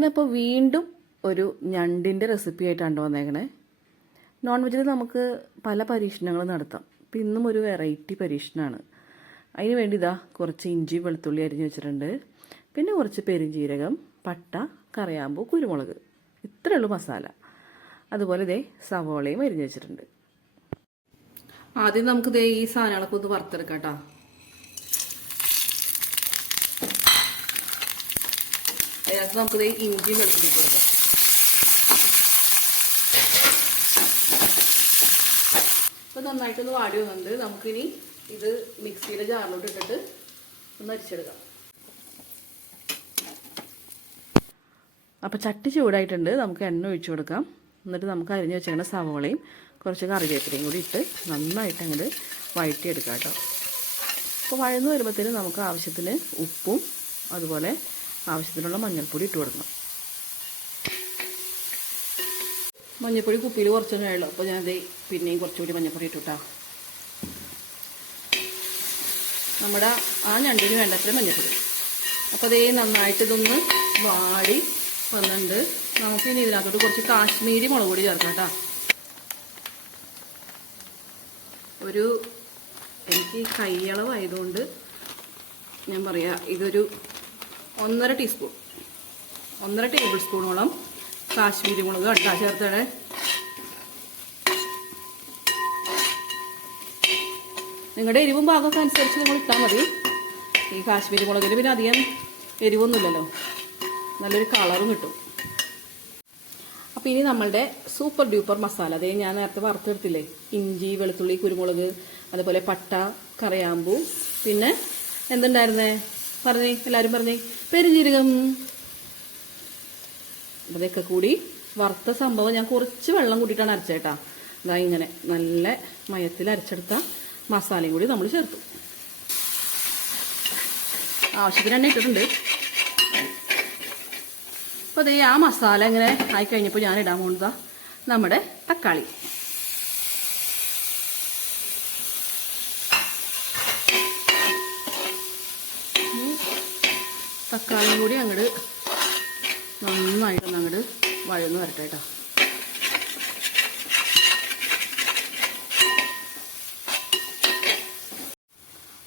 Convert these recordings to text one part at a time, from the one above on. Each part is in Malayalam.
ഇന്നിപ്പോൾ വീണ്ടും ഒരു ഞണ്ടിന്റെ റെസിപ്പി ആയിട്ടാണ് വന്നേക്കണേ. നോൺ വെജിൽ നമുക്ക് പല പരീക്ഷണങ്ങൾ നടത്താം. അപ്പം ഇന്നും ഒരു വെറൈറ്റി പരീക്ഷണമാണ് അതിന് വേണ്ടി ഇതാ കുറച്ച് ഇഞ്ചി വെളുത്തുള്ളി അരിഞ്ഞ് വെച്ചിട്ടുണ്ട്. പിന്നെ കുറച്ച് പെരുംജീരകം പട്ട കറിയാമ്പൂ കുരുമുളക്. ഇത്രയേ ഉള്ളൂ മസാല. അതുപോലെ ഇതേ സവോളയും അരിഞ്ഞ് വെച്ചിട്ടുണ്ട്. ആദ്യം നമുക്ക് ഈ സാധനങ്ങളൊക്കെ ഒന്ന് വറുത്തെടുക്കാം കേട്ടോ അതിനകത്ത് നമുക്ക് ഇഞ്ചിയും ഇഞ്ചി വെളുത്തുള്ളി കൊടുക്കാം ഇപ്പം നന്നായിട്ടൊന്ന് വാടി വന്നിട്ട് നമുക്കിനി ഇത് മിക്സിയുടെ ജാറിലോട്ട് ഇട്ടിട്ട് ഒന്ന് അരിച്ചെടുക്കാം. അപ്പോൾ ചട്ടി ചൂടായിട്ടുണ്ട്. നമുക്ക് എണ്ണ ഒഴിച്ചു കൊടുക്കാം. എന്നിട്ട് നമുക്ക് അരിഞ്ഞ് വെച്ചേക്കുന്ന സവോളയും കുറച്ച് കറിവേപ്പിലയും കൂടി ഇട്ട് നന്നായിട്ട് അങ്ങോട്ട് വഴറ്റിയെടുക്കാം കേട്ടോ. അപ്പോൾ വഴന്ന് വരുമ്പോഴത്തേനും നമുക്ക് ആവശ്യത്തിന് ഉപ്പും അതുപോലെ ആവശ്യത്തിനുള്ള മഞ്ഞൾപ്പൊടി ഇട്ട് കൊടുക്കണം. മഞ്ഞൾപ്പൊടി കുപ്പിയിൽ കുറച്ച് ഉള്ളൂ അപ്പോൾ ഞാനത് പിന്നെയും കുറച്ചുകൂടി മഞ്ഞൾപ്പൊടി ഇട്ടുട്ടാ നമ്മുടെ ആ ഞണ്ടിന് വേണ്ടത്ര മഞ്ഞൾപ്പൊടി. അപ്പോൾ അതേ നന്നായിട്ട് ഇതൊന്ന് വാടി വന്നിട്ടുണ്ട്. നമുക്ക് ഇനി ഇതിനകത്തോട്ട് കുറച്ച് കാശ്മീരി മുളക് പൊടി ചേർക്കാം കേട്ടോ ഒരു എനിക്ക് കൈയളവായതുകൊണ്ട് ഞാൻ പറയാം ഇതൊരു ഒന്നര ടീസ്പൂൺ ഒന്നര ടേബിൾ സ്പൂണോളം കാശ്മീരി മുളക് അട്ട ചേർത്തേ നിങ്ങളുടെ എരിവും പാകമൊക്കെ അനുസരിച്ച് നിങ്ങൾ ഇട്ടാൽ മതി. ഈ കാശ്മീരി മുളകിന് പിന്നെ അധികം എരിവൊന്നുമില്ലല്ലോ. നല്ലൊരു കളറും കിട്ടും. അപ്പോൾ ഇനി നമ്മളുടെ സൂപ്പർ ഡ്യൂപ്പർ മസാല അതേ ഞാൻ നേരത്തെ വറുത്തെടുത്തില്ലേ? ഇഞ്ചി വെളുത്തുള്ളി കുരുമുളക് അതുപോലെ പട്ട കറിയാമ്പൂ. പിന്നെ എന്തുണ്ടായിരുന്നേ? പറഞ്ഞേ എല്ലാവരും പറഞ്ഞേ. പെരുജീരകം. അതൊക്കെ കൂടി വറുത്ത സംഭവം. ഞാൻ കുറച്ച് വെള്ളം കൂട്ടിയിട്ടാണ് അരച്ചേട്ടാ അതാ ഇങ്ങനെ നല്ല മയത്തിൽ അരച്ചെടുത്ത മസാലയും കൂടി നമ്മൾ ചേർത്തു. ആവശ്യത്തിന് തന്നെ ഇട്ടിട്ടുണ്ട്. അപ്പോൾ അതേ ആ മസാല ഇങ്ങനെ ആയി കഴിഞ്ഞപ്പോൾ ഞാൻ ഇടാൻ പോകുന്നതാ നമ്മുടെ തക്കാളി. തക്കാളിയും കൂടി അങ്ങോട്ട് നന്നായിട്ടൊന്ന് അങ്ങോട്ട് വഴന്ന് വരട്ടെ കേട്ടോ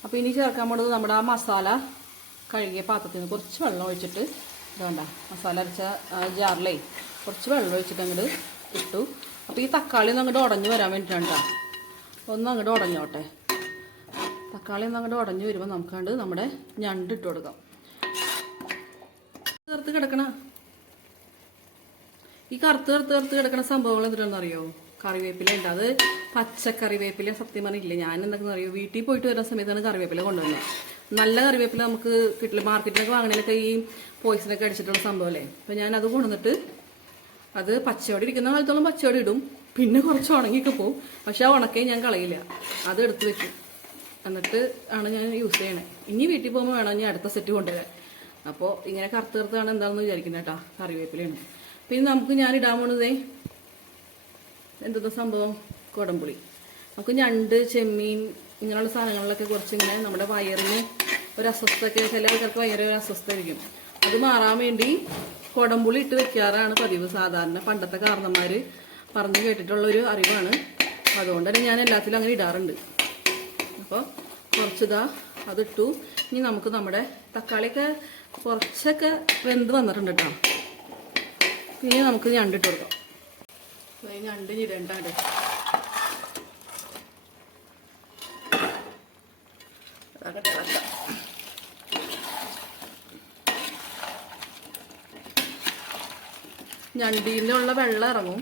അപ്പോൾ ഇനി ചേർക്കാൻ പോണത് നമ്മുടെ ആ മസാല കഴുകിയ പാത്രത്തിൽ നിന്ന് കുറച്ച് വെള്ളം ഒഴിച്ചിട്ട് ഇതുകൊണ്ട മസാല അരച്ച ജാറിലേ കുറച്ച് വെള്ളം ഒഴിച്ചിട്ട് അങ്ങോട്ട് ഇട്ടു. അപ്പോൾ ഈ തക്കാളി ഒന്ന് അങ്ങോട്ട് ഉടഞ്ഞു വരാൻ വേണ്ടിയിട്ടാണ് കേട്ടോ ഒന്ന് അങ്ങോട്ട് ഉടഞ്ഞോട്ടെ. തക്കാളി ഒന്ന് അങ്ങോട്ട് ഉടഞ്ഞു വരുമ്പോൾ നമുക്ക് കണ്ട് നമ്മുടെ ഞണ്ട് ഇട്ട് കൊടുക്കാം. ചേർത്ത് കിടക്കണ? ഈ കറുത്ത് കറുത്ത് കറുത്ത് കിടക്കണ സംഭവങ്ങൾ എന്തിനാണെന്ന് അറിയോ? കറിവേപ്പില ഉണ്ട്. അത് പച്ചക്കറിവേപ്പില സത്യം പറഞ്ഞില്ല ഞാൻ എന്തൊക്കെ അറിയോ? വീട്ടിൽ പോയിട്ട് വരുന്ന സമയത്താണ് കറിവേപ്പില കൊണ്ടുവന്നത് നല്ല കറിവേപ്പില നമുക്ക് കിട്ടില്ല. മാർക്കറ്റിലൊക്കെ വാങ്ങണേലൊക്കെ ഈ പോയിസനൊക്കെ അടിച്ചിട്ടുള്ള സംഭവമല്ലേ? അപ്പം ഞാൻ അത് കൊണ്ടുവന്നിട്ട് അത് പച്ചയോടെ ഇരിക്കുന്ന കാലത്തോളം പച്ചയോടെ ഇടും. പിന്നെ കുറച്ച് ഉണങ്ങിയൊക്കെ പോവും. പക്ഷെ ആ ഉണക്കേ ഞാൻ കളയില്ല. അത് എടുത്ത് വെക്കും. എന്നിട്ട് ആണ് ഞാൻ യൂസ് ചെയ്യണേ. ഇനി വീട്ടിൽ പോകുമ്പോൾ വേണം ഞാൻ അടുത്ത സെറ്റ് കൊണ്ടുവരാൻ. അപ്പോൾ ഇങ്ങനെ കറുത്ത് കറുത്താണ് എന്താണെന്ന് വിചാരിക്കുന്നത് കേട്ടോ. കറിവേപ്പിലയാണ്. പിന്നെ നമുക്ക് ഞാൻ ഇടാൻ പോണതേ എന്തെന്ന സംഭവം? കുടംപുളി. നമുക്ക് ഞണ്ട് ചെമ്മീൻ ഇങ്ങനെയുള്ള സാധനങ്ങളിലൊക്കെ കുറച്ച് ഇങ്ങനെ നമ്മുടെ വയറിന് ഒരു അസ്വസ്ഥയൊക്കെ ചില ആൾക്കാർക്ക് ഭയങ്കര ഒരു അസ്വസ്ഥമായിരിക്കും അത് മാറാൻ വേണ്ടി കുടംപുളി ഇട്ട് വെക്കാറാണ് പതിവ് സാധാരണ. പണ്ടത്തെ കാരണന്മാർ പറഞ്ഞു കേട്ടിട്ടുള്ള ഒരു അറിവാണ്. അതുകൊണ്ട് തന്നെ ഞാൻ എല്ലാത്തിലും അങ്ങനെ ഇടാറുണ്ട്. അപ്പോൾ കുറച്ചിതാ അതിട്ടു. ഇനി നമുക്ക് നമ്മുടെ തക്കാളിയൊക്കെ കുറച്ചൊക്കെ വെന്ത് വന്നിട്ടുണ്ട് കേട്ടോ. ഇനി നമുക്ക് ഞണ്ടിട്ട് കൊടുക്കാം. ദേ ഞണ്ട് ഞിടണ്ടാണ്ട് അതൊക്കെ ഇളക്കാം. ഞണ്ടീന്റെ ഉള്ള വെള്ളം ഇറങ്ങും.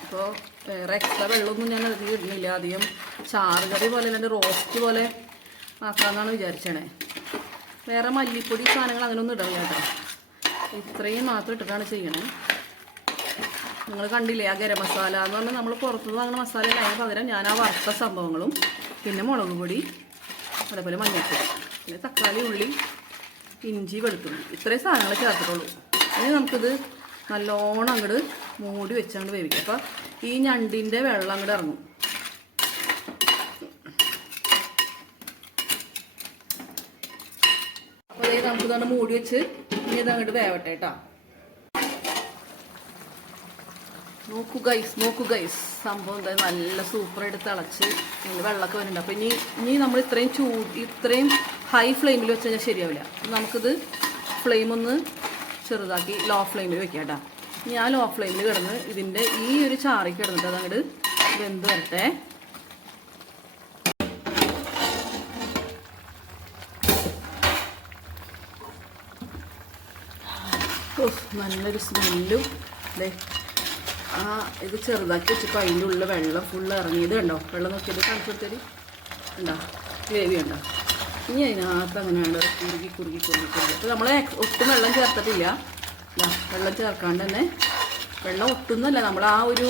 അപ്പോൾ വേറെ എക്സ്ട്രാ വെള്ളമൊന്നും ഞാൻ അതിൽ ഇടുന്നില്ല. അധികം ചാറുകറി പോലെ അല്ലാണ്ട് റോസ്റ്റ് പോലെ ആക്കാമെന്നാണ് വിചാരിച്ചണേ. വേറെ മല്ലിപ്പൊടി സാധനങ്ങൾ അങ്ങനെയൊന്നും ഇടണം കേട്ടോ. ഇത്രയും മാത്രം ഇട്ടിട്ടാണ് ചെയ്യണേ. നിങ്ങൾ കണ്ടില്ലേ ആ ഗരം മസാല എന്ന് പറഞ്ഞാൽ നമ്മൾ പുറത്തുനിന്ന് വാങ്ങുന്ന മസാല അതിന് പകരം ഞാൻ ആ വറുത്ത സംഭവങ്ങളും പിന്നെ മുളക് പൊടി അതേപോലെ മഞ്ഞൾപ്പൊടി പിന്നെ തക്കാളി ഉള്ളി ഇഞ്ചി വെളുത്തുള്ളി ഇത്രയും സാധനങ്ങൾ ചേർത്തിട്ടുള്ളൂ. ഇനി നമുക്കിത് നല്ലോണം അങ്ങോട്ട് മൂടി വെച്ചങ്ങോട്ട് വേവിക്കാം. അപ്പോൾ ഈ ഞണ്ടിന്റെ വെള്ളം അങ്ങോട്ട് ഇറങ്ങും. അതുകൊണ്ട് മൂടി വെച്ച് ഇനി ഇത് അങ്ങോട്ട് വേവട്ടെ കേട്ടോ നോക്കൂ ഗൈസ് നോക്കൂ ഗൈസ് സംഭവം എന്താ? നല്ല സൂപ്പർ എടുത്ത് അളച്ച് നല്ല വെള്ളമൊക്കെ വരുന്നുണ്ട്. അപ്പോൾ ഇനി ഇനി നമ്മൾ ഇത്രയും ചൂ ഇത്രയും ഹൈ ഫ്ലെയിമിൽ വെച്ച് കഴിഞ്ഞാൽ ശരിയാവില്ല. നമുക്കിത് ഫ്ലെയിം ഒന്ന് ചെറുതാക്കി ലോ ഫ്ലെയിമിൽ വെക്കാം കേട്ടോ ഞാൻ ലോ ഫ്ലെയിമിൽ കിടന്ന് ഇതിന്റെ ഈ ഒരു ചാറി കിടന്നിട്ട് അതങ്ങോട്ട് വെന്ത് വരട്ടെ. നല്ലൊരു സ്മെല്ലും. അല്ലേ ആ ഇത് ചെറുതാക്കി വെച്ചപ്പോൾ അതിന്റെ ഉള്ളിൽ വെള്ളം ഫുള്ള് ഇറങ്ങിയത് കണ്ടോ? വെള്ളം നോക്കിയത് കണക്കെടുത്തരി ഉണ്ടോ ഗ്രേവി ഉണ്ടോ ഇനി അതിനകത്ത് അങ്ങനെയാണ് കുറുകി കുറുകി കുറുകി കുറുകി. അപ്പോൾ നമ്മൾ ഒട്ടും വെള്ളം ചേർത്തിട്ടില്ല. വെള്ളം ചേർക്കാണ്ട് തന്നെ. വെള്ളം ഒട്ടുന്നല്ല. നമ്മൾ ആ ഒരു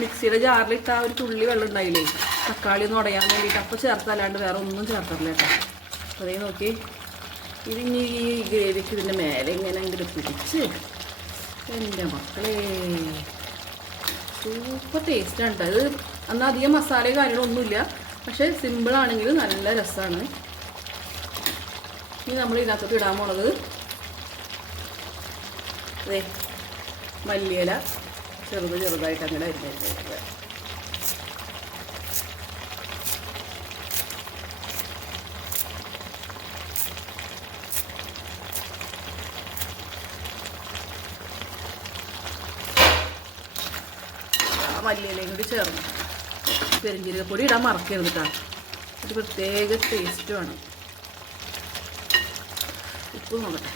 മിക്സിയുടെ ജാറിലിട്ട് ആ ഒരു തുള്ളി വെള്ളം ഉണ്ടായില്ലേ? തക്കാളി ഒന്ന് ഉടയാൻ വേണ്ടിയിട്ട്. അപ്പോൾ ചേർത്തല്ലാണ്ട് വേറെ ഒന്നും ചേർത്തില്ല കേട്ടോ. അതേ നോക്കി. ഇതിനി ഈ ഗ്രേവിക്ക് ഇതിന്റെ മേലെ ഇങ്ങനെ പിടിച്ച് എന്റെ മക്കളെ. സൂപ്പർ ടേസ്റ്റാണ് കേട്ടോ ഇത് അന്ന് അധികം മസാലയോ കാര്യങ്ങളൊന്നുമില്ല പക്ഷേ സിമ്പിളാണെങ്കിൽ നല്ല രസമാണ്. ഇനി നമ്മൾ ഇതിനകത്തോട്ട് ഇടാൻ പോണത് അതെ മല്ലിയില. ചെറുത് ചെറുതായിട്ട് അങ്ങനെ അരിഞ്ഞിട്ട് മല്ലിയിലയും കൂടി ചേർന്ന്. പെരിഞ്ചീരകപ്പൊടി ഇടാൻ മറക്കരുത് കേട്ടോ. ഒരു പ്രത്യേക ടേസ്റ്റ് വേണം. ഉപ്പ് നോക്കട്ടെ.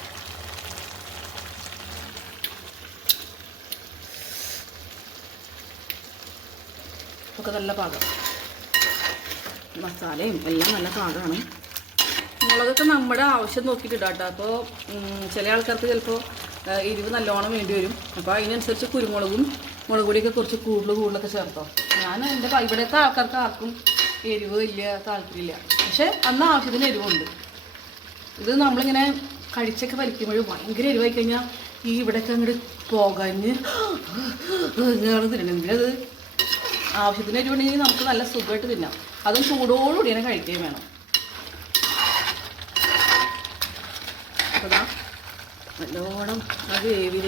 ഒക്കെ നല്ല പാകം. മസാലയും എല്ലാം നല്ല പാകമാണ്. മുളകൊക്കെ നമ്മുടെ ആവശ്യം നോക്കിയിട്ട് ഇടാം കേട്ടോ അപ്പോൾ ചില ആൾക്കാർക്ക് ചിലപ്പോൾ എരിവ് നല്ലോണം വേണ്ടി വരും. അപ്പോൾ അതിനനുസരിച്ച് കുരുമുളകും മുളക് പൊടിയൊക്കെ കുറച്ച് കൂടുതൽ കൂടുതലൊക്കെ ചേർത്തോ. ഞാൻ എന്റെ ഇവിടുത്തെ ആൾക്കാർക്ക് ആർക്കും എരിവ് ഇല്ല താല്പര്യമില്ല പക്ഷേ അന്ന് ആവശ്യത്തിന് എരിവുണ്ട്. ഇത് നമ്മളിങ്ങനെ കഴിച്ചൊക്കെ വലിക്കുമ്പോഴും ഭയങ്കര എരിവായി കഴിഞ്ഞാൽ ഈ ഇവിടെയൊക്കെ അങ്ങോട്ട് പോകഞ്ഞ് തിന്നണമെങ്കിൽ അത് ആവശ്യത്തിന് എരിവുണ്ടെങ്കിൽ നമുക്ക് നല്ല സുഖമായിട്ട് തിന്നാം. അതും ചൂടോടുകൂടി തന്നെ കഴിക്കുകയും വേണം. നല്ലോണം അത് ഗ്രേവിയിൽ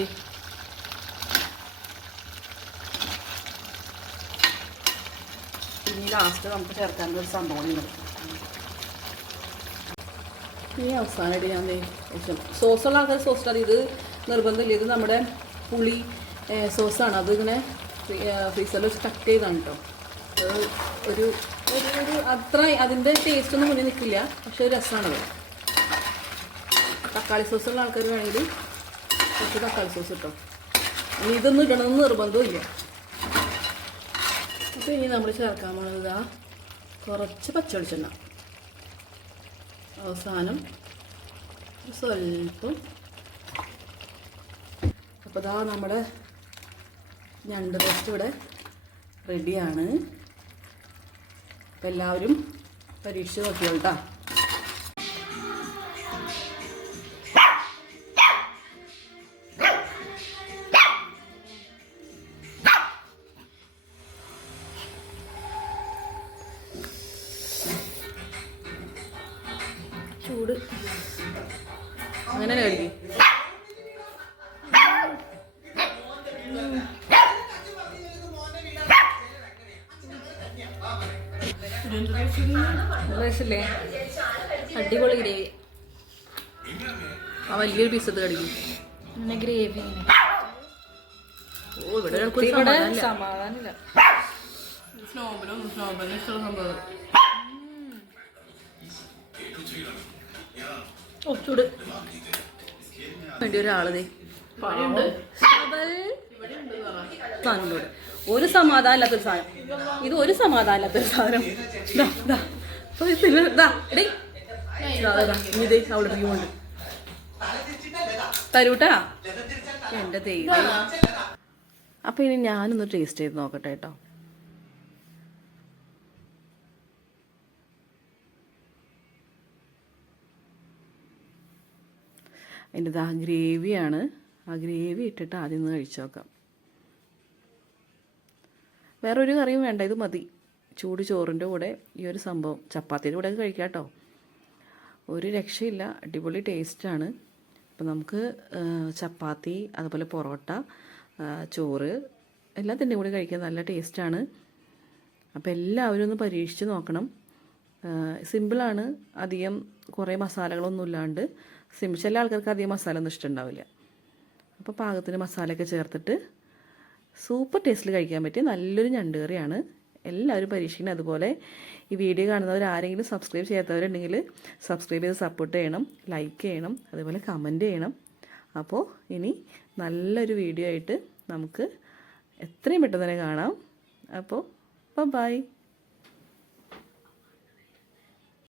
ലാസ്റ്റ് നമുക്ക് ചേർക്കാൻ ഒരു സംഭവം ഇനി അവസാനമായിട്ട് ഞാൻ ശേഷം സോസുള്ള ആൾക്കാർ സോസ് ഇത് നിർബന്ധമില്ല. ഇത് നമ്മുടെ പുളി സോസാണ്. അത് ഇങ്ങനെ ഫ്രീസറിൽ വെച്ച് കട്ട് ചെയ്താണ് കേട്ടോ ഒരു ഒരു ഒരു അത്ര അതിന്റെ ടേസ്റ്റ് ഒന്നും മുന്നിൽ നിൽക്കില്ല. പക്ഷെ ഒരു രസമാണത് തക്കാളി സോസുള്ള ആൾക്കാർ വേണമെങ്കിൽ കുറച്ച് തക്കാളി സോസ് കിട്ടും ഇതൊന്നും ഇടണമെന്ന് നിർബന്ധമില്ല അപ്പോൾ ഇനി നമ്മൾ ചേർക്കാൻ പോകുന്നത് ആ കുറച്ച് പച്ചവെളിച്ചെണ്ണ. അവസാനം സ്വല്പം. അപ്പോൾ ഇതാ നമ്മുടെ ഞണ്ട് റോസ്റ്റ് ഇവിടെ റെഡിയാണ് അപ്പോൾ എല്ലാവരും പരീക്ഷിച്ച് നോക്കിയോളൂ ചൂട്. അങ്ങനെ കഴിക്കും രസല്ലേ? അടിപൊളി ഗ്രേവി. ആ വലിയൊരു പീസ് എടുത്ത് കടിക്കും അങ്ങനെ ഗ്രേവി ഓ ഇവിടെ ഇവിടെ സമാധാനമില്ല. സ്നോബിനും ഇഷ്ടമുള്ള സംഭവം. സാധനോട് ഒരു സമാധാനം ഇല്ലാത്തൊരു സാധനം. ഇത് ഒരു സമാധാനം ഇല്ലാത്തൊരു സാധനം ഇത് തരൂട്ടാ. എന്റെ ദൈവം. അപ്പൊ ഇനി ഞാനൊന്ന് ടേസ്റ്റ് ചെയ്ത് നോക്കട്ടെ കേട്ടോ. അതിന്റെ ആ ഗ്രേവിയാണ്. ആ ഗ്രേവി ഇട്ടിട്ട് ആദ്യം ഒന്ന് കഴിച്ചു നോക്കാം. വേറൊരു കറിയും വേണ്ട ഇത് മതി. ചൂട് ചോറിന്റെ കൂടെ ഈ ഒരു സംഭവം. ചപ്പാത്തിയുടെ കൂടെ കഴിക്കാം കേട്ടോ. ഒരു രക്ഷയില്ല അടിപൊളി ടേസ്റ്റാണ്. അപ്പോൾ നമുക്ക് ചപ്പാത്തി അതുപോലെ പൊറോട്ട ചോറ് എല്ലാത്തിന്റെയും കൂടെ കഴിക്കാൻ നല്ല ടേസ്റ്റാണ്. അപ്പോൾ എല്ലാവരും ഒന്ന് പരീക്ഷിച്ച് നോക്കണം. സിമ്പിളാണ്. അധികം കുറേ മസാലകളൊന്നും ഇല്ലാണ്ട്. സിമ്പിൾ ചില ആൾക്കാർക്ക് അധികം മസാല ഒന്നും ഇഷ്ടമുണ്ടാവില്ല. അപ്പോൾ പാകത്തിന് മസാലയൊക്കെ ചേർത്തിട്ട് സൂപ്പർ ടേസ്റ്റിൽ കഴിക്കാൻ പറ്റിയ നല്ലൊരു ഞണ്ട് കറിയാണ് എല്ലാവരും പരീക്ഷിക്കണം. അതുപോലെ ഈ വീഡിയോ കാണുന്നവർ ആരെങ്കിലും സബ്സ്ക്രൈബ് ചെയ്യാത്തവരുണ്ടെങ്കിൽ സബ്സ്ക്രൈബ് ചെയ്ത് സപ്പോർട്ട് ചെയ്യണം ലൈക്ക് ചെയ്യണം അതുപോലെ കമന്റ് ചെയ്യണം. അപ്പോൾ ഇനി നല്ലൊരു വീഡിയോ ആയിട്ട് നമുക്ക് എത്രയും പെട്ടെന്ന് തന്നെ കാണാം. അപ്പോൾ ബൈ